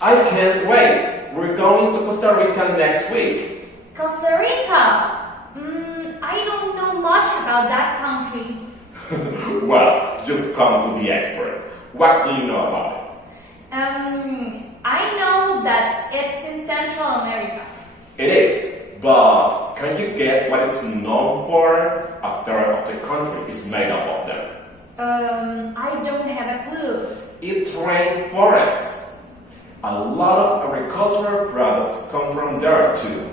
I can't wait. We're going to Costa Rica next week. Costa Rica? I don't know much about that country. Well, you've come to the expert. What do you know about it? I know that it's in Central America. It is, but can you guess what it's known for? A third of the country is made up of them. I don't have a clue. It's rainforests. A lot of agricultural products come from there too.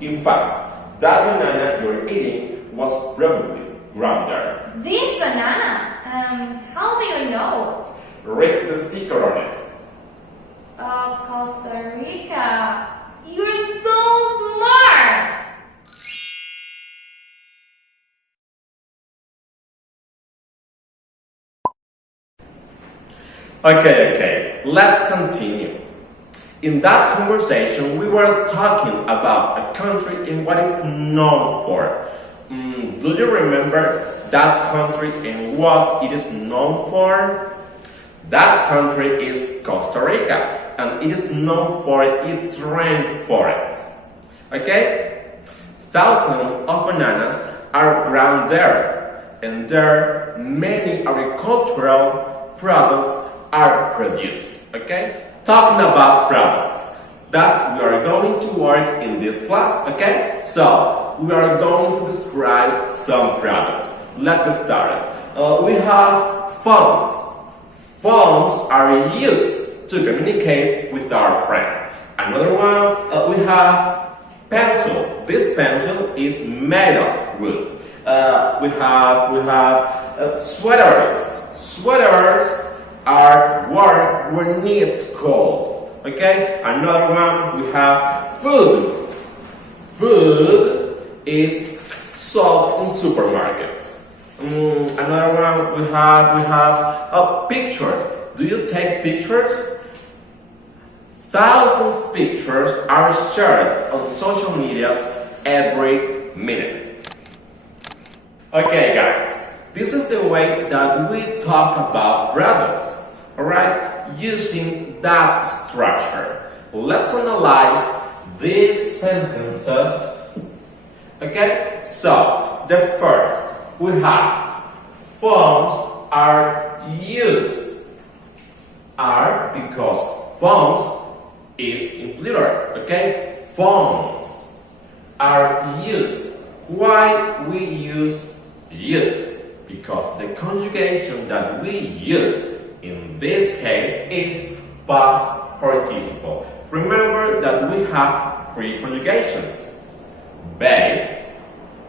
In fact, that banana you're eating was probably grown there. This banana? How do you know? Read the sticker on it. Costa Rica. You're so smart! Okay, let's continue. In that conversation, we were talking about a country and what it's known for. Do you remember that country and what it is known for? That country is Costa Rica, and it is known for its rainforests. Okay? Thousands of bananas are grown there, and there many agricultural products are produced. Okay? Talking about products that we are going to work in this class. Okay? So, we are going to describe some products. Let's start. We have phones. Phones are used to communicate with our friends. Another one, we have pencil. This pencil is made of wood. We have sweaters. Sweaters are worn when it's cold. Okay? Another one, we have food. Food is sold in supermarkets. Another one, we have pictures. Do you take pictures? Thousands of pictures are shared on social media every minute. Okay, guys, this is the way that we talk about products, alright? Using that structure. Let's analyze these sentences. Okay, so the first. We have phones are used. Are because phones is in plural. Okay? Phones are used. Why we use used? Because the conjugation that we use in this case is past participle. Remember that we have three conjugations: base,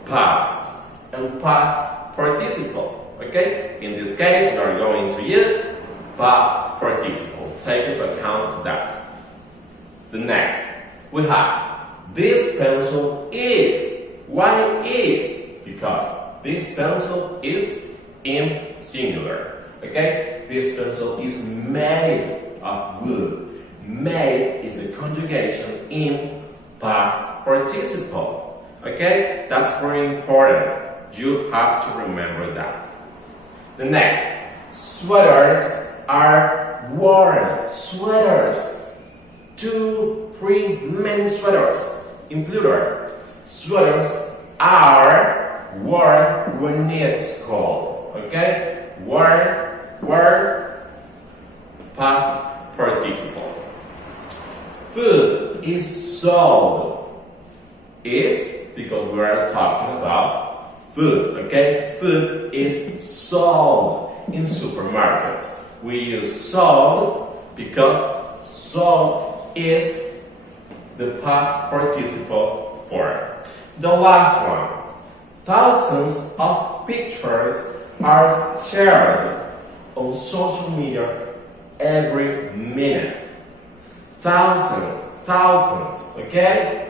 past, and past participle. Okay? In this case, we are going to use past participle. Take into account that. The next, we have this pencil is. Why is? Because this pencil is in singular. Okay? This pencil is made of wood. Made is the conjugation in past participle. Okay? That's very important. You have to remember that. The next, sweaters are worn. Sweaters. 2, 3, many sweaters. In plural. Sweaters are worn when it's cold. Okay? Worn, past participle. Food is sold. Is because we are talking about food, okay? Food is sold in supermarkets. We use sold because sold is the past participle form. The last one. Thousands of pictures are shared on social media every minute. Thousands, okay?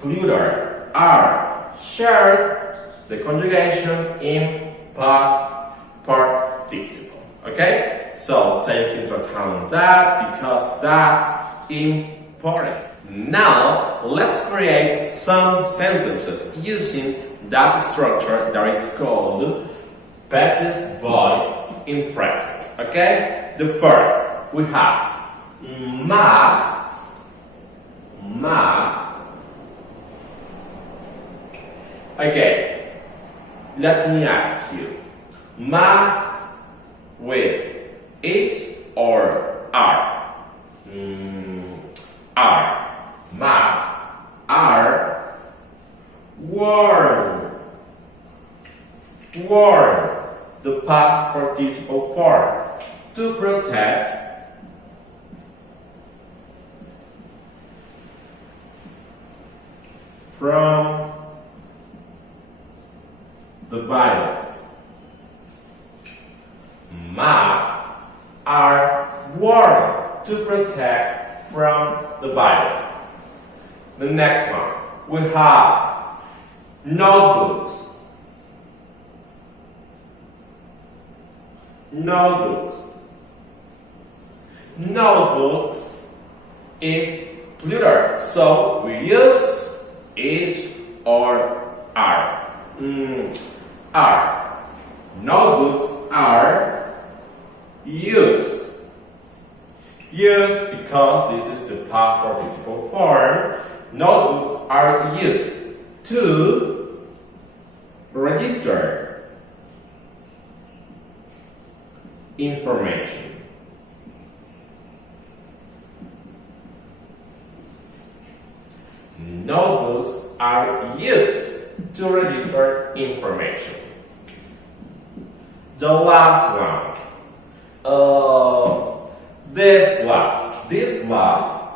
Plural. Are shared, the conjugation in past participle. Okay? So take into account that because that's important. Now let's create some sentences using that structure that it's called passive voice in present. Okay? The first we have Masks. Masks. Okay, let me ask you. Masks with H or R? R. Masks are worn. Worn. The past participle form to protect from the virus. Masks are worn to protect from the virus. The next one, we have notebooks. Notebooks. Notebooks is plural, so we use H or R. R. Notebooks are used. Used because this is the past participle form. Notebooks are used to register information. Notebooks are used to register information. The last one. This glass. This glass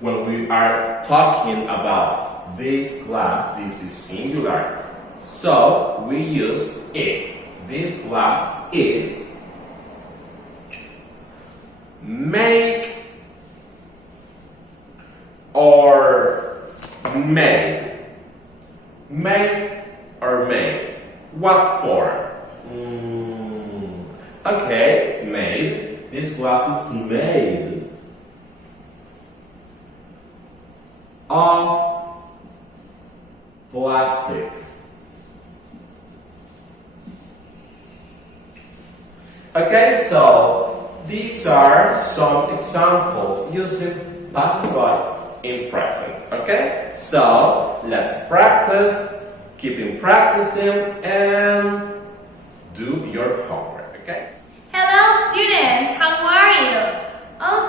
when we are talking about this glass, this is singular. So we use is. This glass is make or made. Make or made. What form? Okay, made. This glass is made of plastic. Okay, so these are some examples using past verb in present. Okay, so let's practice, keep practicing, and do your homework. Okay. Hello students, how are you?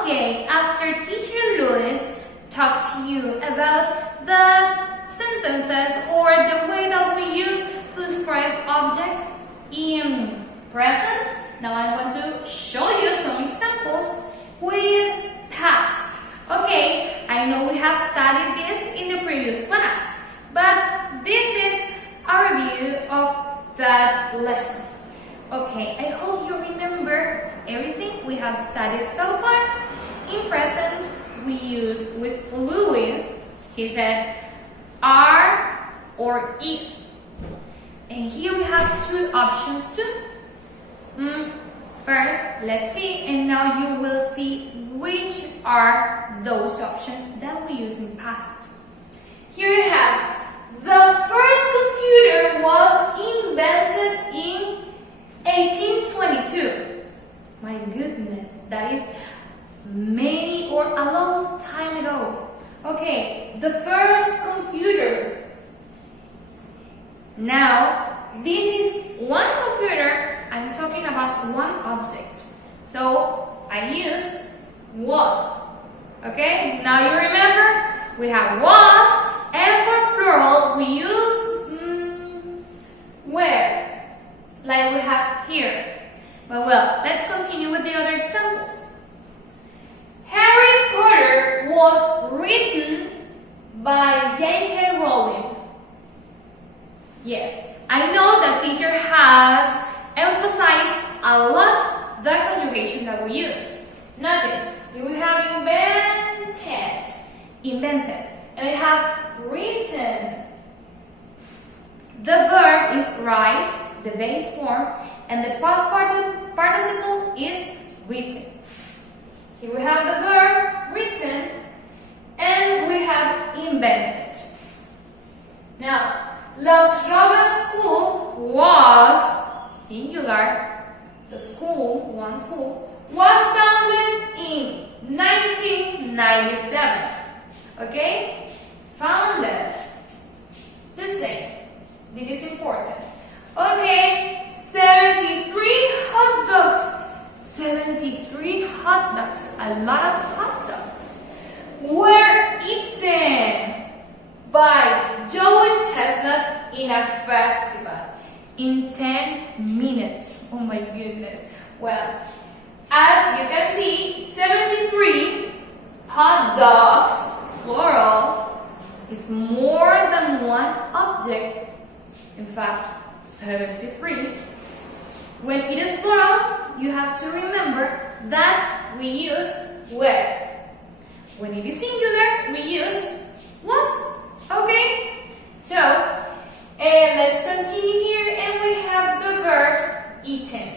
Okay, after teacher Luis talked to you about the sentences or the way that we use to describe objects in present, now I'm going to show you some examples with past. Okay, I know we have studied this in the previous class, but this is a review of that lesson. Okay, I hope you remember everything we have studied so far. In present, we used with Luis, he said are or is. And here we have two options too. First, let's see, and now you will see which are those options that we use in past. Here you have, the first computer was invented in 1822. My goodness, that is many or a long time ago. Okay, the first computer. Now, this is one computer. I'm talking about one object. So, I use was. Okay, now you remember? We have was, and for plural, we use where. Like we have here. Well, let's continue with the other examples. Harry Potter was written by J.K. Rowling. Yes, I know that teacher has emphasized a lot the conjugation that we use. Notice, we have invented, and we have written. The verb is write, the base form, and the past participle is written. Here we have the verb written, and we have invented. Now, Los Robles School was singular one school, was founded in 1997. Okay? Founded. The same. This is important. Okay, 73 hot dogs. 73 hot dogs. A lot of hot dogs were eaten by Joey Chestnut in a festival in 10 minutes. Oh my goodness. Well, as you can see, 73 hot dogs, plural, is more than one object. In fact, 73. When it is plural, you have to remember that we use were. When it is singular, we use was. Okay? So, let's continue here, and we have the verb eaten.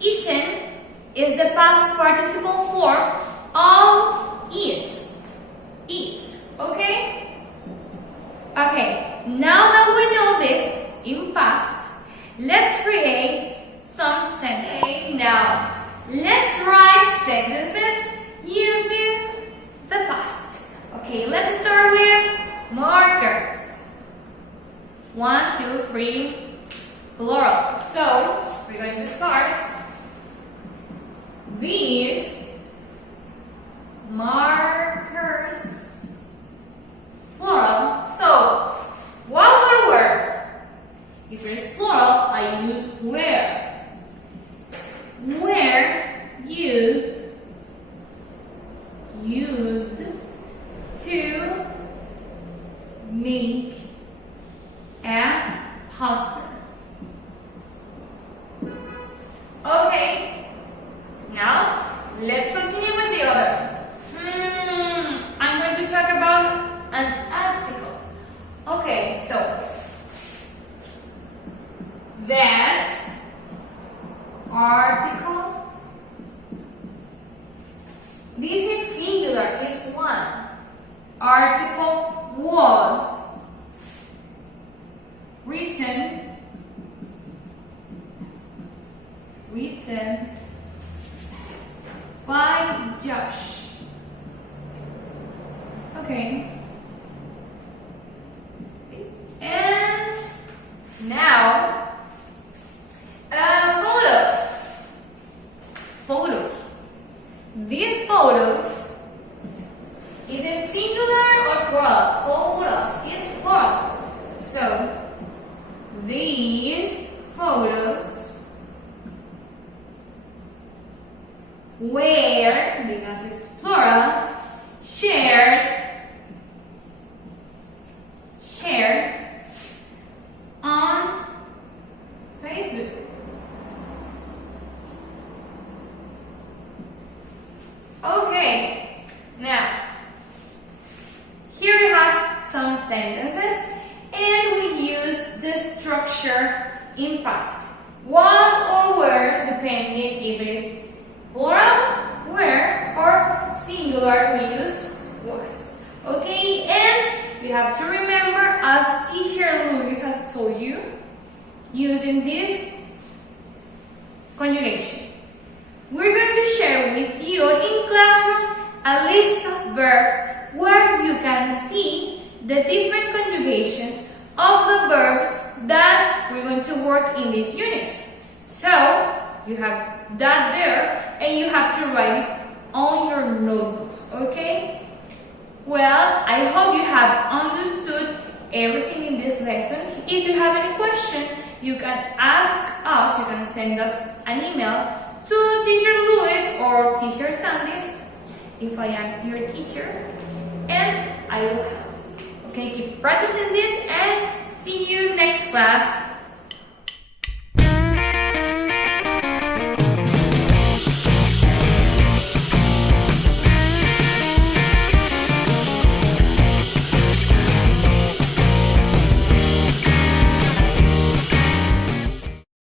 Eaten is the past participle form of eat. Eat. Okay? Okay, now that we know this in past, let's create some sentences. Now, let's write sentences using the past. Okay, let's start with markers. 1, 2, 3, plural. So, we're going to start. These markers, plural. So, was or were? If it is plural, I use were. Were used to make a poster. Okay, now let's continue with the other. I'm going to talk about an article. Okay, so that article, this is singular, is one. Article was written by Josh. Okay. And now, photos. Photos. These photos, is it singular or plural? Photos is plural. So, these photos were, because it's plural, shared on Facebook. Okay, now here we have some sentences, and we use the structure in past. Was or were, depending if it is plural, were, or singular, we use was. Okay, and you have to remember, as teacher Luis has told you, using this conjugation. We're going to share with you in classroom a list of verbs where you can see the different conjugations of the verbs that we're going to work in this unit. So, you have that there, and you have to write it on your notebooks, okay? Well, I hope you have understood everything in this lesson. If you have any question, you can ask us, you can send us an email to Teacher Luis or Teacher Sandis, if I am your teacher, and I will help. Okay, keep practicing this, and see you next class.